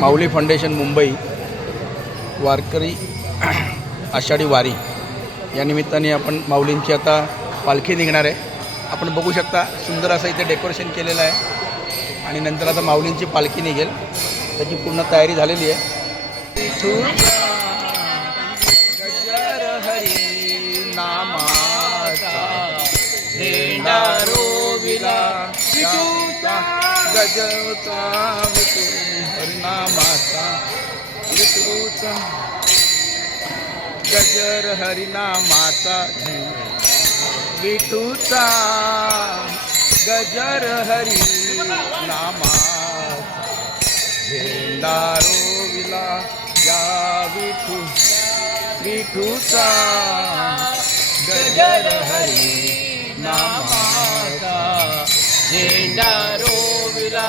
माऊली foundation Mumbai वारकरी आषाढी वारी या निमित्ताने आपण माऊलींची आता पालखी निघणार आहे. आपण बघू शकता सुंदर असं इथे डेकोरेशन केलेलं आहे आणि नंतर आता माऊलींची पालखी निघेल, त्याची पूर्ण तयारी झालेली आहे. गजर हरी नामाचा झेंडा रोविला गजवता हरिनामाचा विठूचा गजर हरिनामाचा विठूचा गजर हरी नामाचा झेंडा रोविला या विठूचा गजर हरी नामाचा झेंडा रोविला.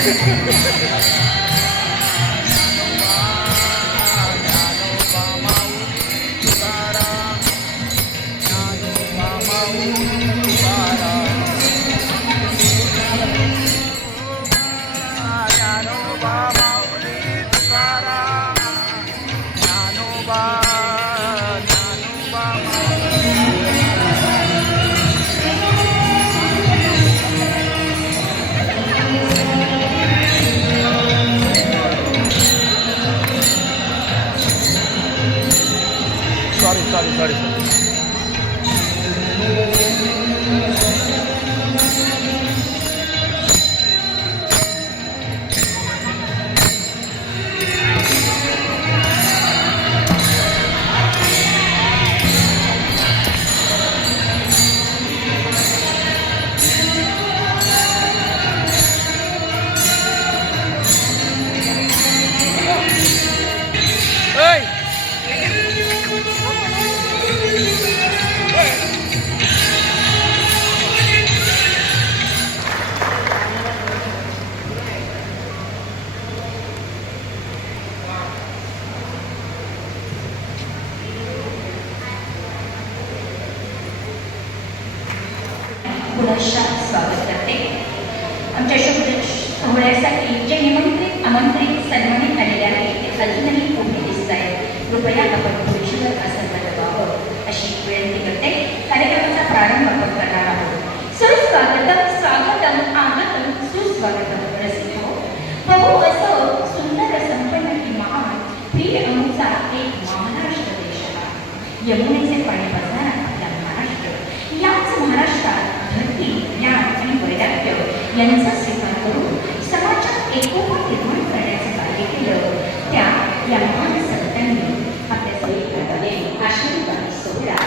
सॉरी पुनश्च स्वागत करते. आमच्या शुभ सोहळ्यासाठी जे निमंत्रित आमंत्रित सन्मानित आलेले आहेत ते अजूनही उभे दिसत आहेत. कृपया आपण खुर्चीवर आसन बसवावं अशी विनंती करते. कार्यक्रमाचा प्रारंभ आपण करणार आहोत. सुस्वागतम स्वागतम आगतम सुस्वागतम रसिको. प्रभू असं सुंदर संपन्न की महान प्रिय अमुचा एक महाराष्ट्र देश आहे. यमुनेचे पाणी बसणारा आपला महाराष्ट्र. याच महाराष्ट्रात धरती ज्ञान आणि वैराग्य यांचा स्वीकार करून समाजात एकोपा निर्माण करण्याचे कार्य केलं. त्या या महान संतांनी आपल्या सगळीकडे आशीर्वाद सोहळा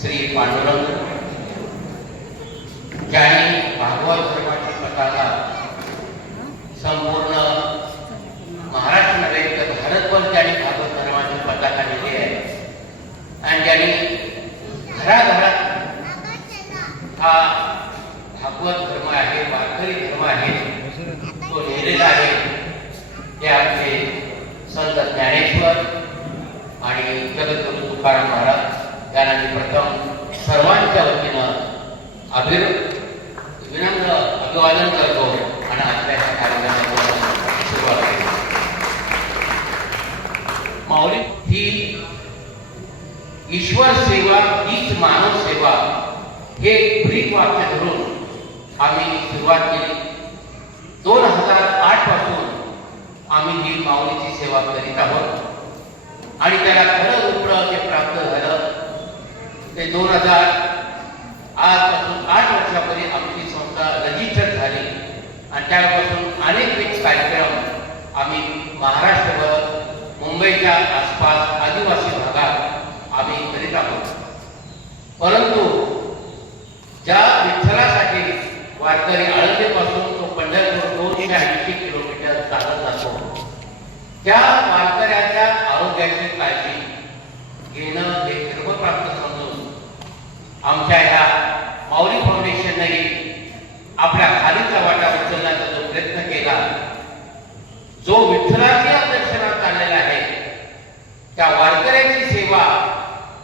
श्री पांडुरंग ज्यांनी भागवत धर्माची पताका संपूर्ण महाराष्ट्र नव्हे तर भारतभर ज्यांनी भागवत धर्माची पताका नेली आहे आणि ज्यांनी घराघरात हा भागवत धर्म आहे, वारकरी धर्म आहे, तो नेलेला आहे. ते आपले संत ज्ञानेश्वर आणि जगद्गुरु तुकाराम महाराज यांना मी प्रथम सर्वांच्या वतीनं विनम्र अभिवादन करतो आणि आपल्या कार्यक्रमाला सुरुवात केली. माऊली ही ईश्वर सेवा हीच मानव सेवा हे ब्रीद वाक्य धरून आम्ही सुरुवात केली. 2008 पासून आम्ही ही माऊलीची सेवा करीत आहोत आणि त्याला खरं उपळं जे प्राप्त झालं ते 2000 आजपासून 8 वर्षापर्यंत आमची संस्था रजिस्टर झाली आणि त्यापासून अनेक कार्यक्रम आम्ही महाराष्ट्रभर मुंबईच्या आसपास आदिवासी भागात आम्ही करीत आहोत. परंतु ज्या विठ्ठलासाठी वारकरी आळंदीपासून तो पंढरपूर 280 किलोमीटर चालत जातो त्या वारकऱ्याच्या आरोग्याची काळजी घेणं हे धर्मप्राप्त समजून आमच्या ह्या माऊली फाउंडेशनने आपल्या खालीचा वाटा उचलण्याचा जो प्रयत्न केला, जो विठ्ठलाच्या दर्शनात आलेला आहे त्या वारकऱ्याची सेवा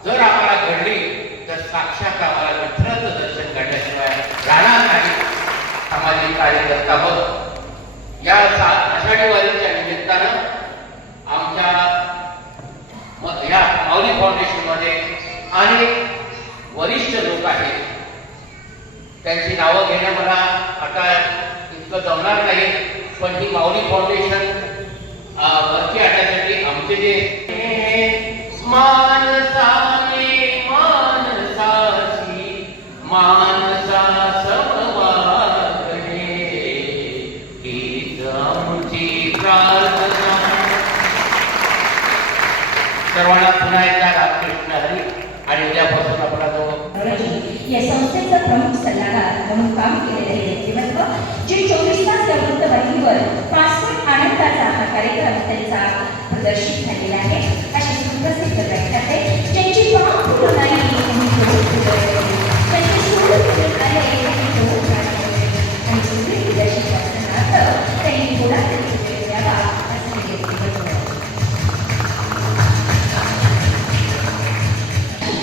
जर आम्हाला घडली तर साक्षात आम्हाला विठ्ठलाचं दर्शन करण्याशिवाय राहणार नाही. सामाजिक कार्यकर्ता आहोत. या आषाढी वारीच्या निमित्तानं आमच्या या माऊली फाउंडेशन मध्ये अनेक वरिष्ठ लोक आहेत. त्यांची नावं घेणं मला आता इतकं जमणार नाही, पण ही माऊली फाउंडेशन वरती आणण्यासाठी आमचे जे मानसाने मानसाची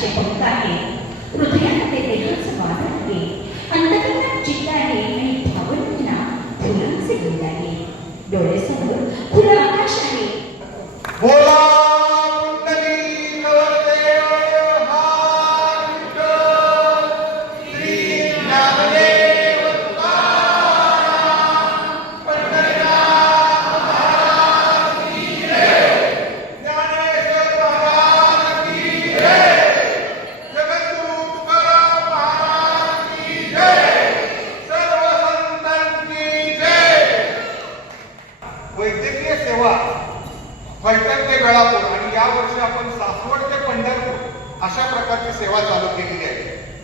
रक्ताचे पंख आहे, हृदयामध्ये देहाचं वादळ आहे, अंतकरणात चित्त आहे आणि भावना फुलांचे गंध आहे. डोळ्यासमोर खुलं आकाश आहे. बोला पुंडलिक वरदेव हर विठ्ठल, श्री ज्ञानदेव तुकाराम, पंढरीनाथ महाराज की जय, ज्ञानेश्वर महाराज की जय, जगद्गुरु तुकाराम महाराज की जय, सर्व संतांची जय. वैद्यकीय सेवा फलटण ते वेळापूर आणि यावर्षी आपण सासवड ते पंढरपूर अशा प्रकारची सेवा चालू केलेली आहे.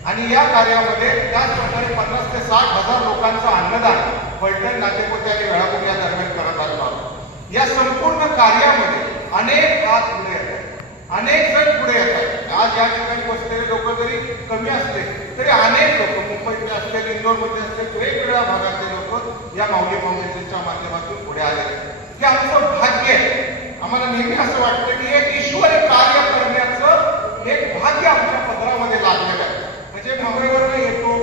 आणि या कार्यामध्ये त्याच प्रकारे 50 ते 60 हजार लोकांचं अन्नदान फलटण, नातेपुते आणि वेळापूर या दरम्यान करत आलो आहोत. या संपूर्ण कार्यामध्ये अनेक हात पुढे येतात, अनेक जण पुढे येतात. आज या ठिकाणी बसलेले लोक जरी कमी असले तरी अनेक लोक मुंबईतले असतील, इंदोरमध्ये असतील, वेगवेगळ्या भागातले लोक या माऊली फाउंडेशनच्या माध्यमातून पुढे आले. हे आमचं भाग्य आहे. आम्हाला नेहमी असं वाटतं की एक ईश्वरी कार्य करण्याचं एक भाग्य आमच्या पदरामध्ये लागलेलं आहे. म्हणजे मुंबईवरून येतो,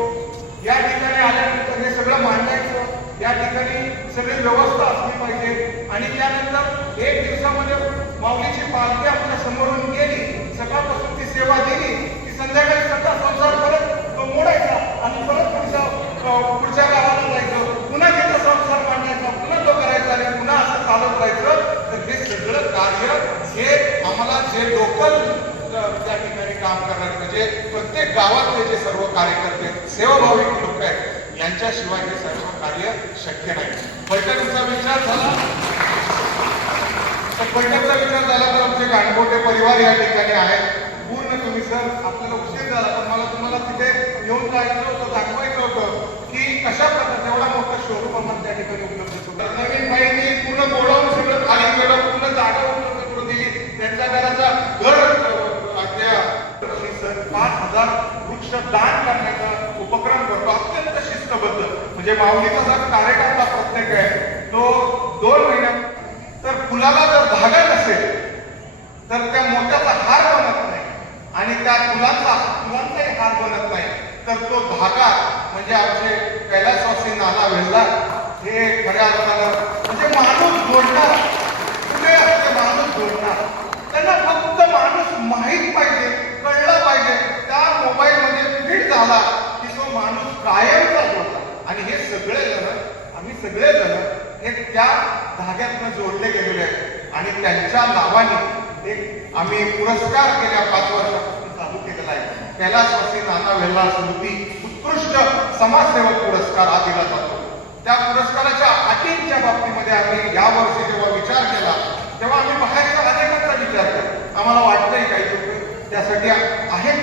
या ठिकाणी आल्यानंतर हे सगळं मांडायचं, या ठिकाणी सगळी व्यवस्था असली पाहिजे आणि त्यानंतर एक दिवसामध्ये माऊलीची पालखी आमच्या समोरून गेली, सकाळपासून ती सेवा दिली की संध्याकाळी सगळा संसार परत मोडायचा आणि परत पुढच्या गावाला जायचं, पुन्हा तिथं संसार मांडायचा, पुन्हा तो करायचा आणि पुन्हा असं चालत राहायचं. तर हे सगळं कार्य हे आम्हाला जे लोकल त्या ठिकाणी काम करणार म्हणजे प्रत्येक गावातले जे सर्व कार्यकर्ते सेवाभावी लोक आहेत यांच्याशिवाय हे सर्व कार्य शक्य नाही. फलटणचा विचार झाला तर फलटणचा विचार झाला तर आमचे गाणकोटे परिवार या ठिकाणी आहेत. पूर्ण तुम्ही सर आपल्याला उशीर झाला पण मला तुम्हाला तिथे येऊन जायचं होतं, दाखवायचं होतं की कशा प्रकारचं एवढा मोठा शोरूम आम्हाला त्या ठिकाणी उपलब्ध होतो. नवीन बाईंनी पूर्ण गोडाऊन सगळं खाली केलं, पूर्ण जागा उपलब्ध करून दिली. त्यांच्या घराचा घर 5,000 वृक्ष दान करण्याचा उपक्रम करतो अत्यंत शिस्तबद्ध. म्हणजे माऊलीचा जर कार्यकर्ता प्रत्येक आहे तो 2 महिन्यात तर फुलाला जर धागा नसेल तर त्या मोत्याचा हार बनत नाही आणि त्या फुलांचाही हार बनत नाही. तर तो धागा म्हणजे आमचे कैलासवासी नाना वेल्ला हे खऱ्या अर्थानं म्हणजे माणूस जोडणार, पुढे असते माणूस जोडणार. त्यांना फक्त माणूस माहीत पाहिजे, कळला पाहिजे, त्या मोबाईलमध्ये फिट झाला की तो माणूस कायमचा जोडला. आणि हे आम्ही सगळेजण हे त्या धाग्यातनं जोडले गेलेले आहेत. आणि त्यांच्या नावाने एक आम्ही पुरस्कार गेल्या 5 वर्षापासून चालू केलेला आहे. कैलासवासी नाना वेल्ला स्मृती उत्कृष्ट समाजसेवक पुरस्कार हा दिला जातो. त्या पुरस्काराच्या अटींच्या बाबतीमध्ये आम्ही या वर्षी जेव्हा विचार केला तेव्हा आम्ही बाहेरच्या अनेकांचा विचार केला. आम्हाला वाटतंय काही लोक त्यासाठी आहेत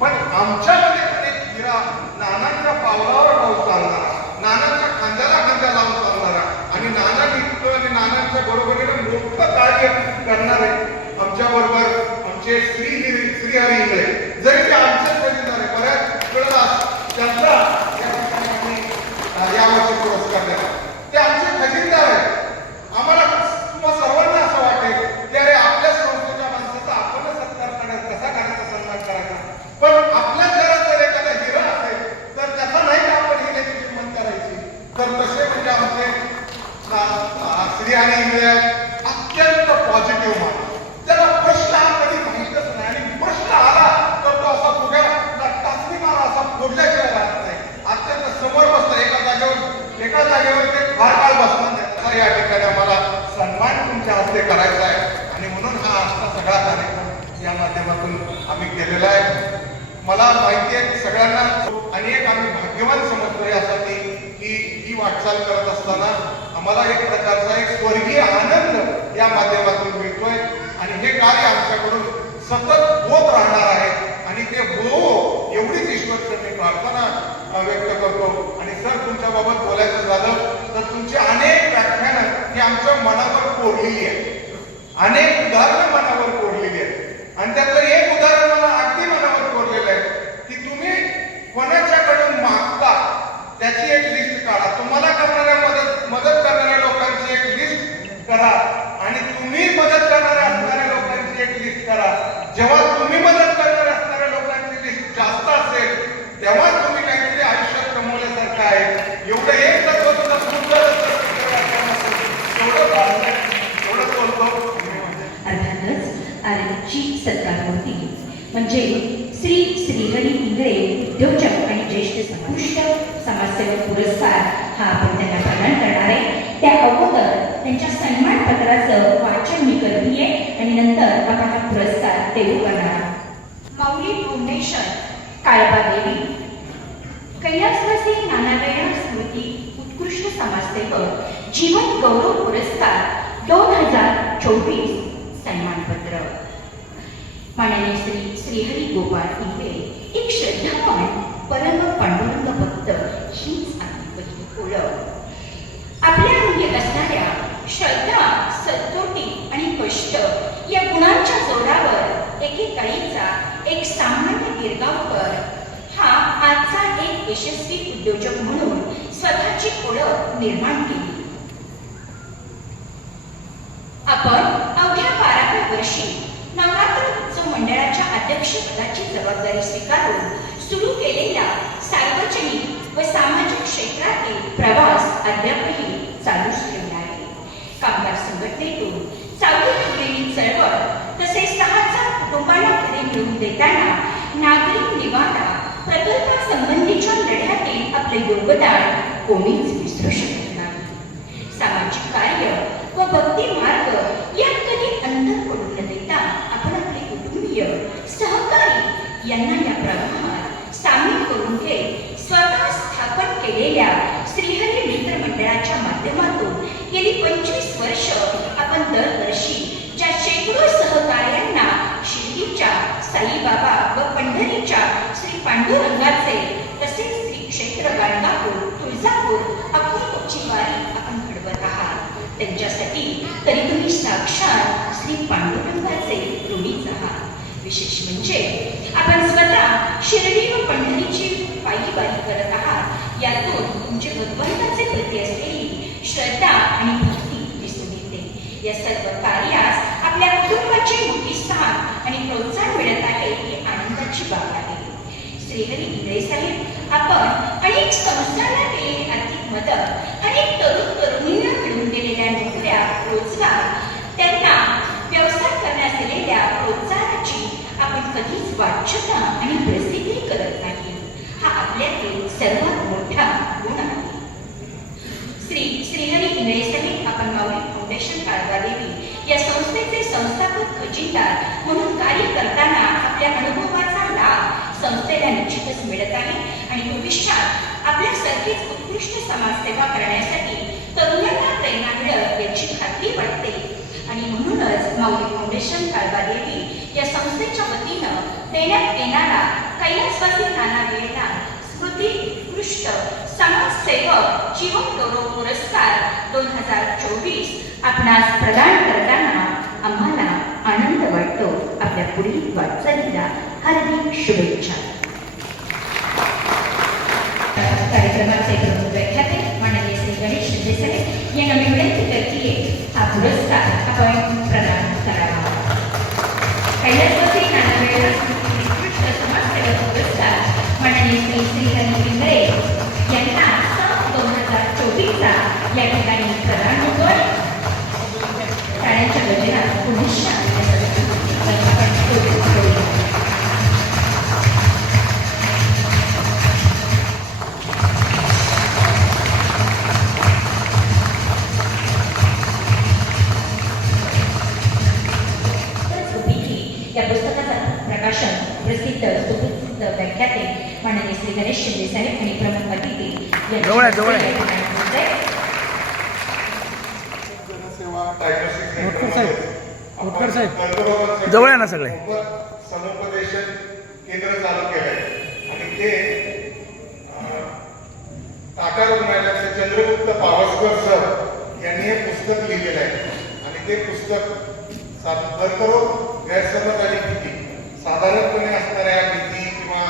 पण आमच्यामध्ये एक हिरा नानांच्या पावलावर पाऊल चालणारा, नानांच्या खांद्याला खांद्या लावून चालणारा आणि नाना निघतो आणि नानांच्या बरोबरीने मोठं कार्य करणारे आमच्या बरोबर आमचे श्रीहरी इंगळे जरी ते आमच्याच खजिनदार आहे. बऱ्याच वेळेला त्यांचा यावर्षी पुरस्कार द्यावा, ते आमचे खजिनदार आहेत. आम्हाला सर्वांना असं वाटेल की अरे आपल्या संस्थेच्या माणसाचा आपण सत्कार करायचा, कसा करायचा, सन्मान करायचा. पण आपल्या घरात जर एखादा हिरा असेल तर त्याचा नाही का आपण हिऱ्याची किंमत करायची. तर तसे म्हणजे आमचे श्रीहरी इंगळे अत्यंत पॉझिटिव्ह माणूस. त्याला प्रश्न हा कधी माहीतच नाही आणि प्रश्न आला तर तो असा फुग्या टाचणी मारा असा फोडल्याशिवाय राहत नाही. अत्यंत समोर बसतं एका जागेवर ते फार काळ बसणार नाही. या ठिकाणी आम्हाला सन्मान तुमच्या हस्ते करायचा आहे आणि म्हणून हा आजचा सगळा कार्यक्रम या माध्यमातून आम्ही केलेला आहे. मला माहिती आहे की सगळ्यांना अनेक आम्ही भाग्यवान समजतो यासाठी की ही वाटचाल करत असताना आम्हाला एक प्रकारचा एक स्वर्गीय आनंद या माध्यमातून मिळतोय आणि हे कार्य आमच्याकडून सतत होत राहणार आहे आणि ते हो एवढीच ईश्वरचरणी प्रार्थना व्यक्त करतो. आणि सर तुमच्या बाबत बोलायचं झालं तर तुमची अनेक व्याख्यानं ही आमच्या मनावर कोरलेली आहे, अनेक उदाहरणं मनावर कोरलेली आहेत आणि त्यातलं एक उदाहरण मला अगदी मनावर कोरलेलं आहे की तुम्ही कोणाच्याकडून मागता त्याची एक लिस्ट काढा, तुम्हाला करणाऱ्या मदत करणाऱ्या लोकांची एक लिस्ट करा आणि तुम्ही मदत करणाऱ्या असणाऱ्या लोकांची एक लिस्ट करा. जेव्हा तुम्ही मदत करणाऱ्या असणाऱ्या म्हणजे श्री श्रीहरी इंगळे उद्योजक आणि ज्येष्ठ उत्कृष्ट समाजसेवक पुरस्कार हा आपण त्यांना प्रदान करणार आहे. त्या अगोदर त्यांच्या सन्मान पत्राचं वाचन मी करते आणि नंतर आपण हा पुरस्कार देऊ करणार. माऊली फाउंडेशन काळबादेवी कैलासवासी नानाबाई स्मृती उत्कृष्ट समाजसेवक जीवन गौरव पुरस्कार 2024 सन्मानपत्र. माननीय श्री श्रीहरी गोपाळ इंगळे एक श्रद्धावान परम पांडुरंग भक्त हीच आपली पहिली ओळख. आपल्यामध्ये असणाऱ्या श्रद्धा, सत्तोटी आणि कष्ट या गुणांच्या जोरावर एकेकाळीचा एक सामान्य गिरगावकर हा आजचा एक यशस्वी उद्योजक म्हणून स्वतःची ओळख निर्माण केली. आपण अवघ्या 12व्या वर्षी नवरात्र उत्सव मंडळाच्या अध्यक्षपदाची जबाबदारी स्वीकारून सुरू केलेला सार्वजनिक व सामाजिक क्षेत्रातील प्रवास अद्यापही चालूच ठेवला आहे. कामगार संघटनेतून चालू ठेवलेली चळवळ तसेच 6,000 कुटुंबांना घरे मिळवून देताना नागरिक निवारा प्रकल्पासंबंधीच्या लढ्यातील आपले योगदान कोणीच विसरू शकत नाही. सामाजिक कार्य व भक्ती मार्ग यात कधी अंतर पडू न देता आपण आपले कुटुंबीय सहकारी यांना या प्रवाहात सामील करून घेत स्वतः स्थापन केलेल्या श्रीहरी मित्र मंडळाच्या माध्यमातून गेली 25 वर्ष आपण दरवर्षी ज्या शेकडो सहकार्यांना शिर्डीच्या साईबाबा व पंढरीच्या श्री पांडुरंगाचे तसेच श्री क्षेत्र गाणगापूर, तुळजापूर, अक्कलकोटची वारी आपण घडवत आहात, त्यांच्यासाठी तरी तुम्ही साक्षात श्री पांडुरंगाचे ऋणीच आहात. विशेष म्हणजे आपण स्वतः शिर्डी व पंढरीची पायी वारी करत आहात. यातून तुमचे भगवंताचे प्रती असलेली श्रद्धा आणि भक्ती दिसून येते. या सर्व कार्यास आपल्या कुटुंबाची मोठी साथ आणि प्रोत्साहन मिळत आहे ही आनंदाची बाब आहे. श्रीहरी इंगळे साहेब, आपण अनेक संस्थांना केलेली आर्थिक मदत, अनेक तरुण तरुणींना मिळवून दिलेल्या नोकऱ्या, रोजगार, त्यांना व्यवसाय करण्यास दिलेल्या प्रोत्साहनाची आपण कधीच वाच्यता आणि प्रसिद्धी करत नाही. हा आपल्यातील सर्वात मोठा गुण आहे. श्रीहरी इंगळे साहेब, आपण माऊली फाउंडेशन काळबादेवी या संस्थेचे संस्थापक खजिनदार म्हणून कार्य करताना आपल्या अनुभवाचा लाभ संस्थेला निश्चितच मिळत आहे आणि भविष्यात आपल्यासारखीच उत्कृष्ट समाजसेवा करण्यासाठी तरुणांना प्रेरणा मिळत याची खात्री वाटते. आणि म्हणूनच माऊली फाउंडेशन काळबादेवी या संस्थेच्या वतीनं देण्यात येणारा कैलासवासी नानाबाईंना स्मृती उत्कृष्ट समाजसेवक जीवन गौरव पुरस्कार 2024 आपणास प्रदान करताना आम्हाला आनंद वाटतो. आपल्या पुढील वाटचालीला हार्दिक शुभेच्छा. कार्यक्रमाचे प्रमुख व्याख्याते माननीय श्री गणेश शिंदे साहेब यांना मी विनंती करते हा पुरस्कार आपण प्रदान करावा. कैलासवासी नानाबाई उत्कृष्ट समाजसेवक पुरस्कार माननीय श्री श्रीहरी इंगळे यांना 2024 या ठिकाणी प्रदान होतोय. टाळ्यांच्या गजरात पुढच्या या पुस्तकाचं प्रकाशन प्रसिद्ध सुप्रसिद्ध व्याख्याते माननीय श्री गणेश शिंदे साहेब आणि प्रमुख अतिथी जवळ आहे ना सगळे समुपदेशन केंद्र चालू केलंय आणि ते टाटा रुग्णालयाचे चंद्रगुप्त पावसकर सर यांनी हे पुस्तक लिहिलेलं आहे. आणि ते पुस्तक कर्करोग, गैरसमज आणि भीती, साधारणपणे असणाऱ्या भीती किंवा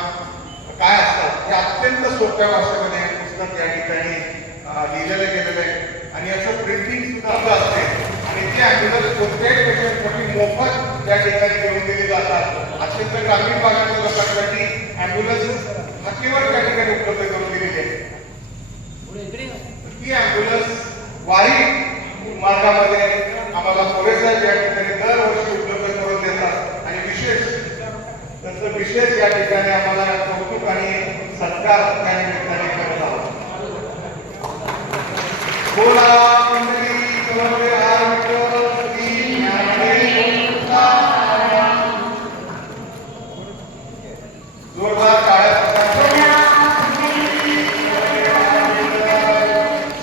काय असतात हे अत्यंत सोप्या भाषेमध्ये हे पुस्तक या ठिकाणी लिहिलेलं गेलेलं आहे. आणि याचं प्रिंटिंग सुद्धा असते आणि ते ॲम्ब्युलन्स कोणत्याही पेशंटसाठी मोफत त्या ठिकाणी घेऊन दिले जातात. अत्यंत ग्रामीण भागातील लोकांसाठी ॲम्ब्युलन्स हाकेवर त्या ठिकाणी उपलब्ध करून दिलेली आहे. ती ॲम्ब्युलन्स वारी मार्गामध्ये आम्हाला पोरे साहेब या ठिकाणी दरवर्षी उपलब्ध करून देतात. आणि विशेष त्याचं तर विशेष या ठिकाणी आम्हाला कौतुक आणि सत्कार त्या निमित्ताने करत आहोत. बोला मंडळी कळवळे हार विठ्ठल श्री ज्ञानदेव तुकाराम. जोरदार टाळ्या पडतात.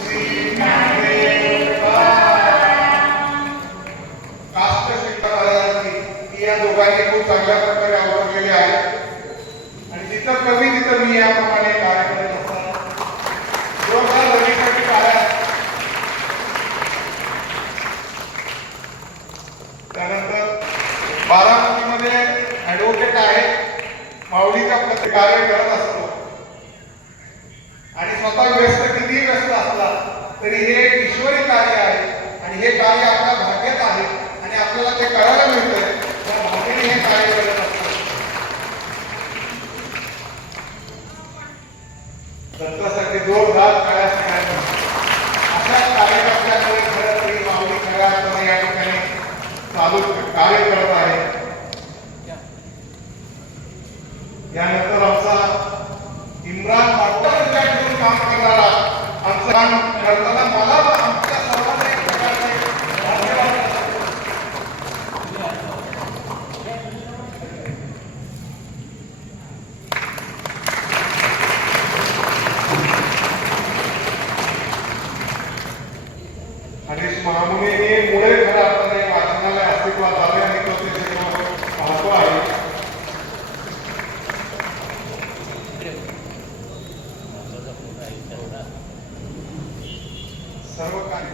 श्री ज्ञानदेव तुकाराम. काष्ट शिल्पकला ही या दोघांनी खूप चांगल्या प्रकारे अवतरलेली आहे आणि जिथं कमी तिथं मी याप्रमाणे कार्य करत असतात. जोरदार रवीसाठी टाळ्या. त्यानंतर बारामतीमध्ये ऍडव्होकेट आहे, माऊलीचा कार्य करत असतो आणि स्वतः व्यस्त कितीही व्यस्त असला तरी हे एक ईश्वरी कार्य आहे आणि हे कार्य आपल्या भाग्यात आहे आणि आपल्याला ते करायला मिळतंय. त्या भाग्याने हे कार्य करत असतं. संतांसाठी जोरदार टाळ्या शिकायला. अशा कार्यकर्त्यांमुळे खरं तरी माऊली खऱ्या अर्थाने या ठिकाणी चालू कार्य करत आहे. यानंतर आमचा इम्रान पाटकर या ठिकाणी काम करणारा आमचं काम करताना मला आमच्या सर्वांना एक प्रकारचे धन्यवाद. हरीश महामुनीने मुळे खऱ्या अर्थाने वाचनालय अस्तित्वात आले आणि तो ते सगळं पाहतो आहे. सर्व काही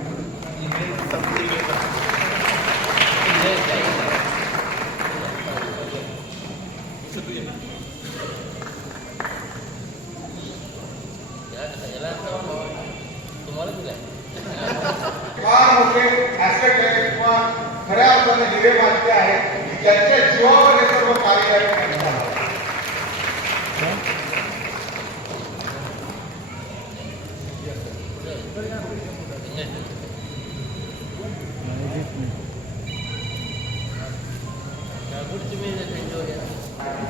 फार मोठे ऍस्पेक्ट आहेत किंवा खऱ्या अर्थाने हिरे बांधते आहेत ज्यांच्या जीवावर हे सर्व कार्य या ठिकाणी चालू आहे.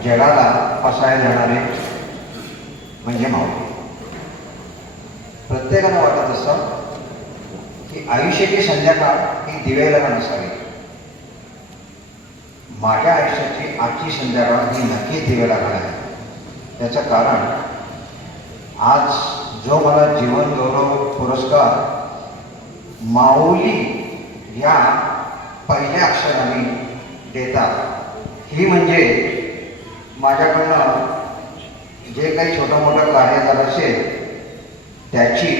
जगाला फसायला जाणारे म्हणजे माऊली. प्रत्येकाला वाटत असतं की आयुष्याची संध्याकाळ ही दिवेला नसावी. माझ्या आयुष्याची आजची संध्याकाळ ही नक्की दिवेला आहे. त्याचं कारण आज जो मला जीवन गौरव पुरस्कार माऊली ह्या पहिल्या अक्षराने देतात ही म्हणजे माझ्याकडनं जे काही छोटं मोठं कार्य झालं असेल त्याची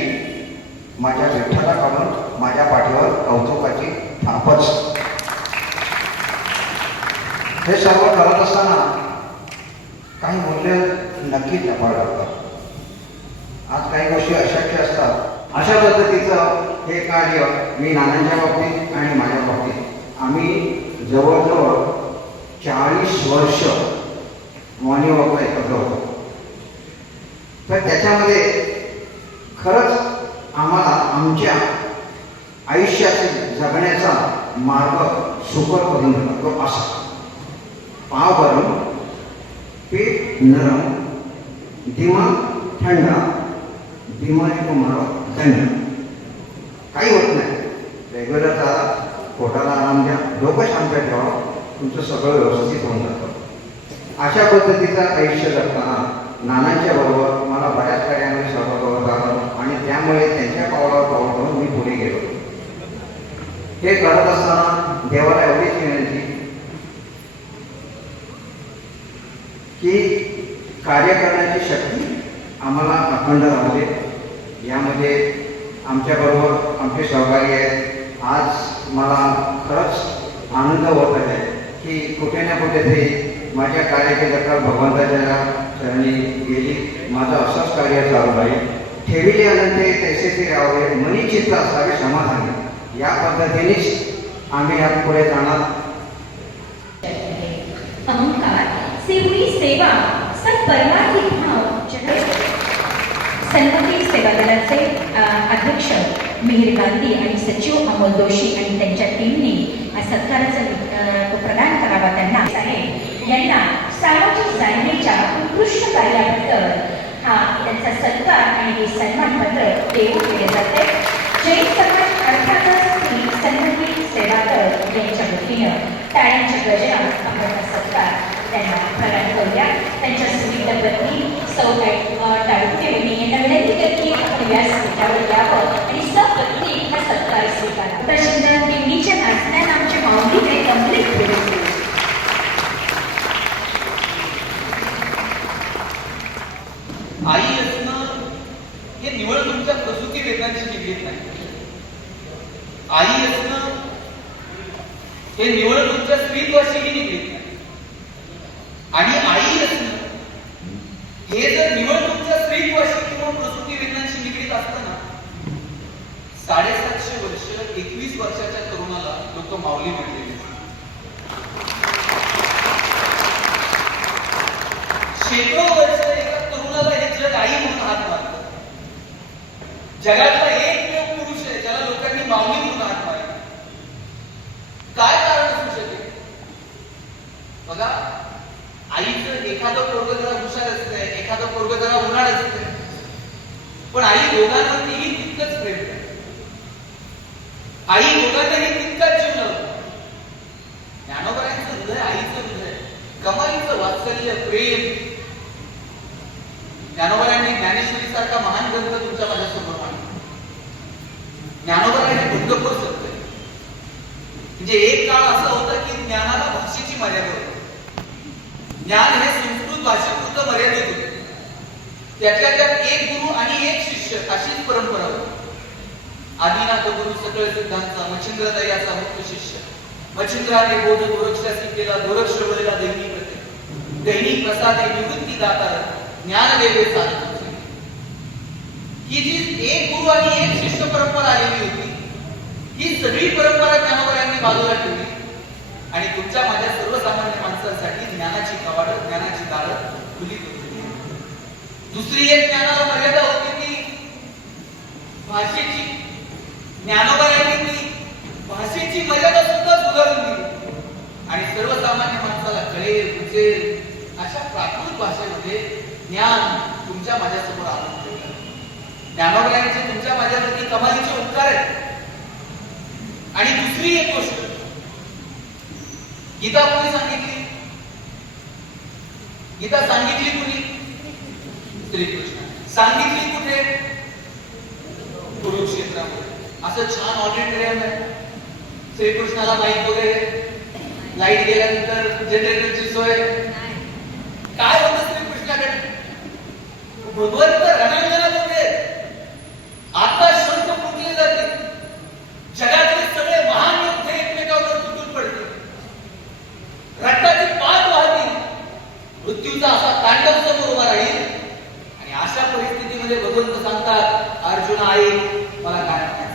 माझ्या विठ्ठलाकडून माझ्या पाठीवर कौतुकाची थापच. हे सर्व करत असताना काही मूल्य नक्कीच जपावं लागतात. आज काही गोष्टी अशक्य असतात. अशा पद्धतीचं हे कार्य मी नानांच्या बाबतीत आणि माझ्या बाबतीत आम्ही जवळजवळ 40 वर्ष मॉर्निंग वॉकला एकत्र होतो. तर त्याच्यामध्ये खरंच आम्हाला आमच्या आयुष्याचे जगण्याचा मार्ग सुकर करून दिला तो असा. पाव गरम, पीठ नरम, दिमाग थंड, बिमारी को मारो दंड. काही होत नाही. रेग्युलर चाला, पोटाला आराम द्या, डोकं शांत ठेवा, तुमचं सगळं व्यवस्थित होऊन जातं. अशा पद्धतीचं आयुष्य जगताना नानांच्या बरोबर मला बऱ्याच कार्यामध्ये सहभाग झाला आणि त्यामुळे त्यांच्या पावलावर पाऊल करून मी पुढे गेलो. हे करत असताना देवाला एवढीच विनंती की कार्य करण्याची शक्ती आम्हाला अखंड राहू दे. यामध्ये आमच्याबरोबर आमचे सहकारी आहेत. आज मला खरंच आनंद होत आहे की कुठे ना कुठेतरी माझ्या कार्याची दखल भगवंताच्या चरणी गेली. माझं असंच कार्य चालू आहे. ठेविले अनंते तैसेचे राहावे, मनी चित्त असावे समाधानी. या पद्धतीनेच आम्ही यात पुढे जाणार. अहंकार सेवी सेवा सत्परमार्थी भाव सन्मती सेवा दलाचे अध्यक्ष मिहिर गांधी आणि सचिव अमोल जोशी आणि त्यांच्या टीमने सत्काराचा तो प्रदान करावा त्यांना यांना सामाजिक जाणीवेच्या उत्कृष्ट कार्याबद्दल हा त्यांचा सत्कार आणि हे सन्मानपत्र देऊ केले जाते. जैन समाज अर्थातच श्री संघटित सेवा दल यांच्या वतीनं टाळ्यांच्या गजरात आपण हा सत्कार त्यांना प्रदान करूया. त्यांच्या सुविध पत्नी सौ टाळुदेवी यांना विनंती करते आपण व्यासपीठावर यावं आणि सपत्नी हा सत्कार स्वीकारा. प्रसिद्ध दिंडीच्या नाचण्याला आमच्या माऊलीने कंप्लीट केले. आई असणं हे निवळ तुमच्या प्रसूती वेदनांशी निगडीत नाही. आई असणं हे निवळ तुमच्या स्त्रीत्वाशीही निगडीत नाही. आणि आई असणं हे जर निवळ तुमच्या स्त्रीत्वाशी किंवा प्रसूती वेदनांशी निगडीत असतं ना, 750 वर्ष 21 वर्षाच्या तरुणाला लोक माऊली म्हणलेले. शेकडो वर्ष एका तरुणाला हे जग आई म्हणून हात मारतं. जगातला एकमेव पुरुष आहे ज्याला लोकांनी माऊली म्हणून हात मारला. काय कारण असू शकेल? बघा, आईचं एखादं पोरग जरा हुशार असतंय, एखादं पोरग जरा उन्हाळ असतंय, पण आई दोघांवरतीही तितकंच प्रेम करते. आई दोघांनाही तितकाच जीव लावतो. ज्ञानोबरायांचं हृदय आईचं हृदय, कमालीचं वात्सल्य प्रेम. ज्ञानोबरायांनी ज्ञानेश्वरी सारखा महान ग्रंथ तुमच्या माझ्यासमोर मांडला. ज्ञानोबरायांनी बंडखोर सत्य. म्हणजे एक काळ असा होता की ज्ञानाला भाषेची मर्यादा होती. ज्ञान हे संस्कृत भाषेपुरतं मर्यादित होते. त्यातल्या त्यात एक गुरु आणि एक शिष्य अशीच परंपरा होती. आदिनाथ गुरु सकळ सिद्धांचा, मच्छिंद्रदयाचा मुक्त शिष्य. मच्छिंद्राने बोध गोरक्षासी केला, गोरक्ष श्रवलेला दैनिक प्रते, दैनिक प्रसादे निवृत्ती दातार, ज्ञान देवे साधक. ही जी एक गुरु आणि एक शिष्य परंपरा आलेली होती, ही सगळी परंपरा ज्ञानोबरायांनी बाजूला ठेवली आणि तुमच्या माझ्या सर्वसामान्य माणसांसाठी ज्ञानाची कवाड, ज्ञानाची दारं खुली होती. दुसरी एक ज्ञानाला मर्यादा होती ती भाषेची. ज्ञानोबरायांनी ती भाषेची मर्यादा सुद्धा सुधारून दिली आणि सर्वसामान्य माणसाला कळेल बुजेल अशा प्राकृत भाषेमध्ये ज्ञान तुमच्या माझ्यासमोर आणून ठेवलं. ज्ञानोबरायांचे तुमच्या माझ्यावरती कमालीचे उपकार आहेत. आणि दुसरी एक गोष्ट, गीता कोणी सांगितली? गीता सांगितली कुणी? श्रीकृष्ण. सांगितली कुठे? कुरुक्षेत्रामध्ये. असं छान ऑडिटोरियम आहे, श्रीकृष्णाला माईक वगैरे, लाईट गेल्यानंतर जनरेटरची सोय. काय होतं श्रीकृष्णाकडे? भगवंत रणांगणात होते. आता शंख फुंकले जाते. जगातले सगळे महान योद्धे एकमेकावर तुटून पडतील. रक्ताची पात वाहतील. मृत्यूचा असा तांडव समोर उभा राहील आणि अशा परिस्थितीमध्ये भगवंत सांगतात, अर्जुन आई मला काय म्हणायचं?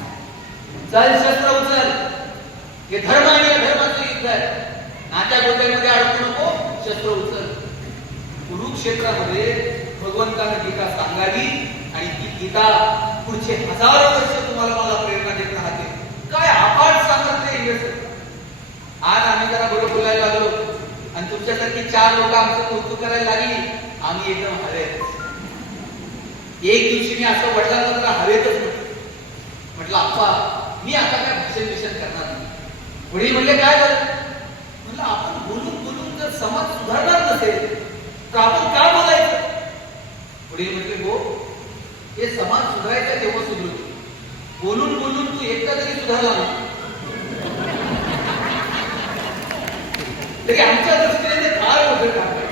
चल शस्त्र उचल. हे धर्म आणि अधर्माचं युद्ध आहे. नात्या गोत्यामध्ये अडकू नको, शस्त्र उचल. कुरुक्षेत्रामध्ये भगवंताने गीता सांगावी आणि ती गीता पुढचे हजारो वर्ष तुम्हाला मला प्रेरणा देत राहते. काय अफाट सामर्थ्य आहे. आज आम्ही जरा बरोबर बोलायला लागलो आणि तुमच्यासारखी 4 लोक आमचं कौतुक करायला लागली, आम्ही एकदम हवेत. एक दिवशी मी असं वडिलांना जरा हवेतच म्हटलं, अप्पा मी आता काय भाषण करणार नाही. वडील म्हणले काय झालं? म्हणलं आपण बोलून बोलून जर समाज सुधारणार नसेल तर आपण का बोलायचं? वडील म्हणले हो, हे समाज सुधारायचा तेव्हा सुधरतो. बोलून बोलून तू एकटा जरी सुधारला ना तरी आमच्या दृष्टीने ते फार मोठं काम आहे.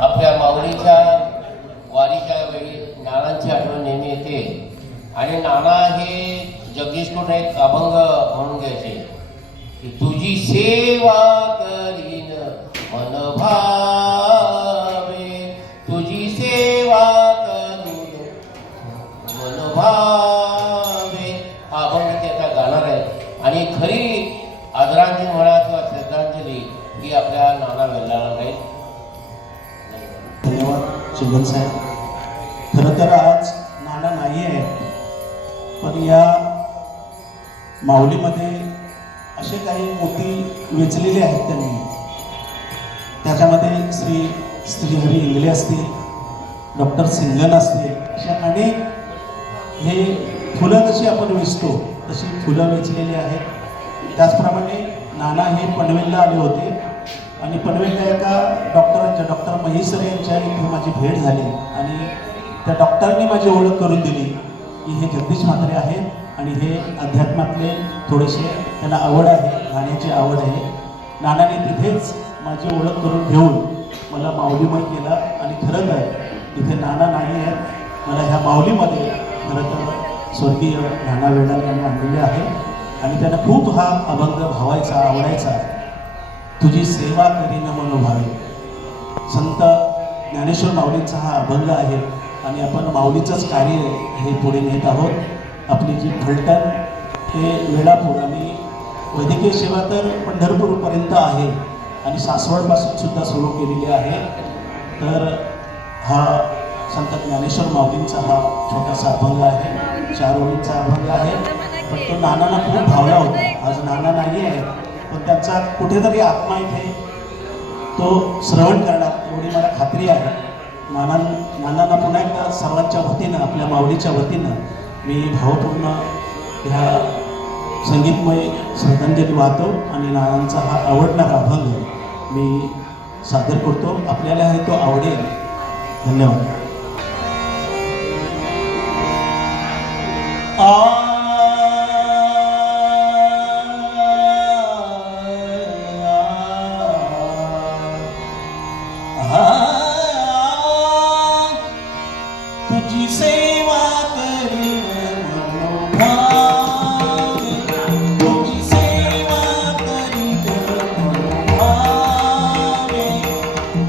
आपल्या माऊलीच्या वारीच्या वेळी नानांची आठवण नेहमी येते आणि नाना हे जगदीशकडून एक अभंग म्हणून घ्यायचे की तुझी सेवा करीन मन भावे, तुझी सेवा करून मन भावे, हा अभंग ते आता गाणार आहे. आणि खरी आदरांजली म्हणा किंवा श्रद्धांजली ही आपल्या नाना वेल्लाला राहील. धन्यवाद चुंबन साहेब. खरं तर आज नाना नाही आहे, पण या माऊलीमध्ये असे काही मोती वेचलेले आहेत त्यांनी. त्याच्यामध्ये श्रीहरी इंगले असतील, डॉक्टर सिंगन असतील, अशा अनेक हे फुलं जशी आपण वेचतो तशी फुलं वेचलेली आहेत. त्याचप्रमाणे नाना हे पनवेलला आले होते आणि पनवेलला एका डॉक्टर महेश्वर यांच्या इथे माझी भेट झाली आणि त्या डॉक्टरनी माझी ओळख करून दिली की हे जगदीश म्हात्रे आहेत आणि हे अध्यात्मातले थोडेसे त्यांना आवड आहे, गाण्याची आवड आहे. नानाने तिथेच माझी ओळख करून घेऊन मला माऊलीमय केला आणि खरं तर इथे नाना नाही आहेत. मला ह्या माऊलीमध्ये खरं तर स्वर्गीय नाना वेडाल यांनी आणलेले आहे आणि त्यांना खूप हा अभंग भावायचा, आवडायचा. तुझी सेवा करीन मनोभावे. संत ज्ञानेश्वर माऊलींचा हा अभंग आहे आणि आपण माऊलीचंच कार्य हे पुढे नेत आहोत. आपली जी फलटण हे वेळापूर आणि वैद्यकीय सेवा तर पंढरपूरपर्यंत आहे आणि सासवडपासून सुद्धा सुरू केलेली आहे. तर हा संत ज्ञानेश्वर माऊलींचा हा छोटासा अभंग आहे, 4 ओळींचा अभंग आहे. पण तो नानांना खूप भावला होता. आज नाना नाही आहे, पण त्यांचा कुठेतरी आत्मा इथे तो श्रवण करणार एवढी मला खात्री आहे. नानांना पुन्हा एकदा सर्वांच्या वतीनं, आपल्या माऊलीच्या वतीनं मी भावपूर्ण ह्या संगीतमय श्रद्धांजली वाहतो आणि नानांचा हा आवडणारा अभंग मी सादर करतो. आपल्याला हे तो आवडेल. धन्यवाद. तुझी सेवा करीन मनोभावे, तुझी सेवा करीन मनोभावे,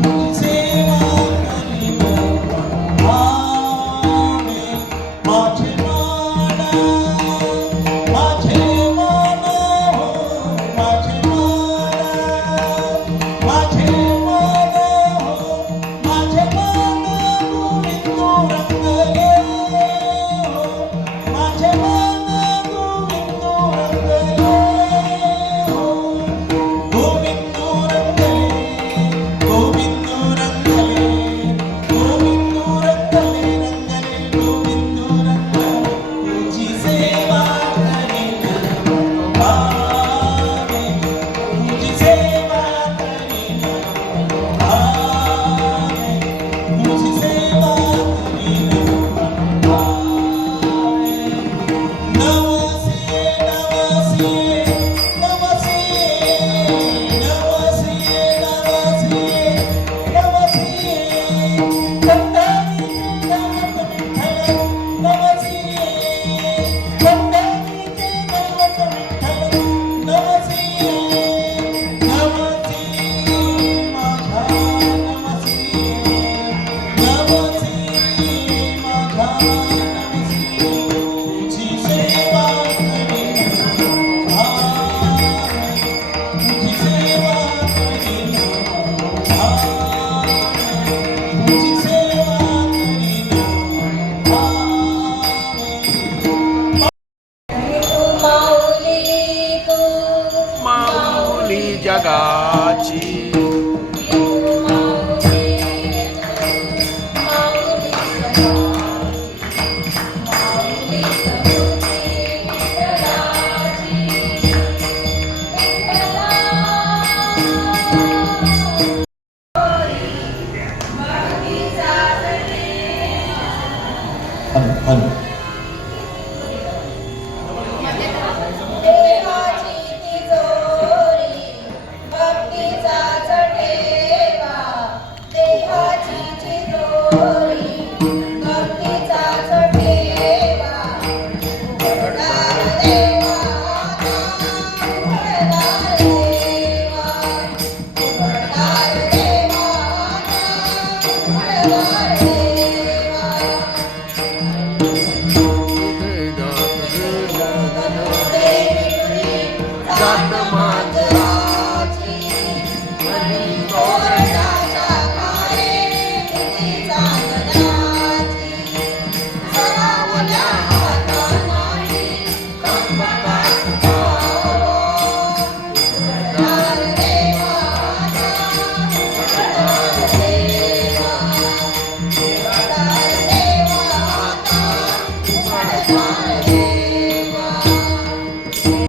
तुझी सेवा करीन मनोभावे. माझे मन हो, माझे मन, माझे मन हो, माझे मन गोविंदो रंगले हो, माझे मन गोविंदो रंगले हो, गोविंदो रंगले, गोविंदो रंगले, गोविंदो रंगले, रंगले गोविंदो रंगले. तुझी सेवा करीन मनोभावे, तुझी सेवा करीन मनोभावे, तुझी सेवा करीन मनोभावे. नवसिये नवसिये नवसिये नवसिये नवसिये नवसिये कंटाळीचे गावत विठ्ठल नवसिये, कंटाळीचे गावत विठ्ठल नवसिये, नवसिये माझा नवसिये, नवसिये माझा नवसिये. तुझी सेवा करीन मनोभावे, तुझी सेवा करीन मनोभावे, तुझी सेवा करीन मनोभावे. माऊली जगाची हॅलो. देवाची तिजोरी भक्तीचा ठेवा, देवाची तिजोरी भक्तीचा ठेवा. उघडदार देवा उघडदार देवा, उघडदार देवा उघडदार देवा. जात मातराची मनी कोरडाच्या काळे किती चांदण्याची, सरावल्या हातांनी कंबकास पाहो. उघडदार देवा उघडदार देवा, उघडदार देवा उघडदार देवा.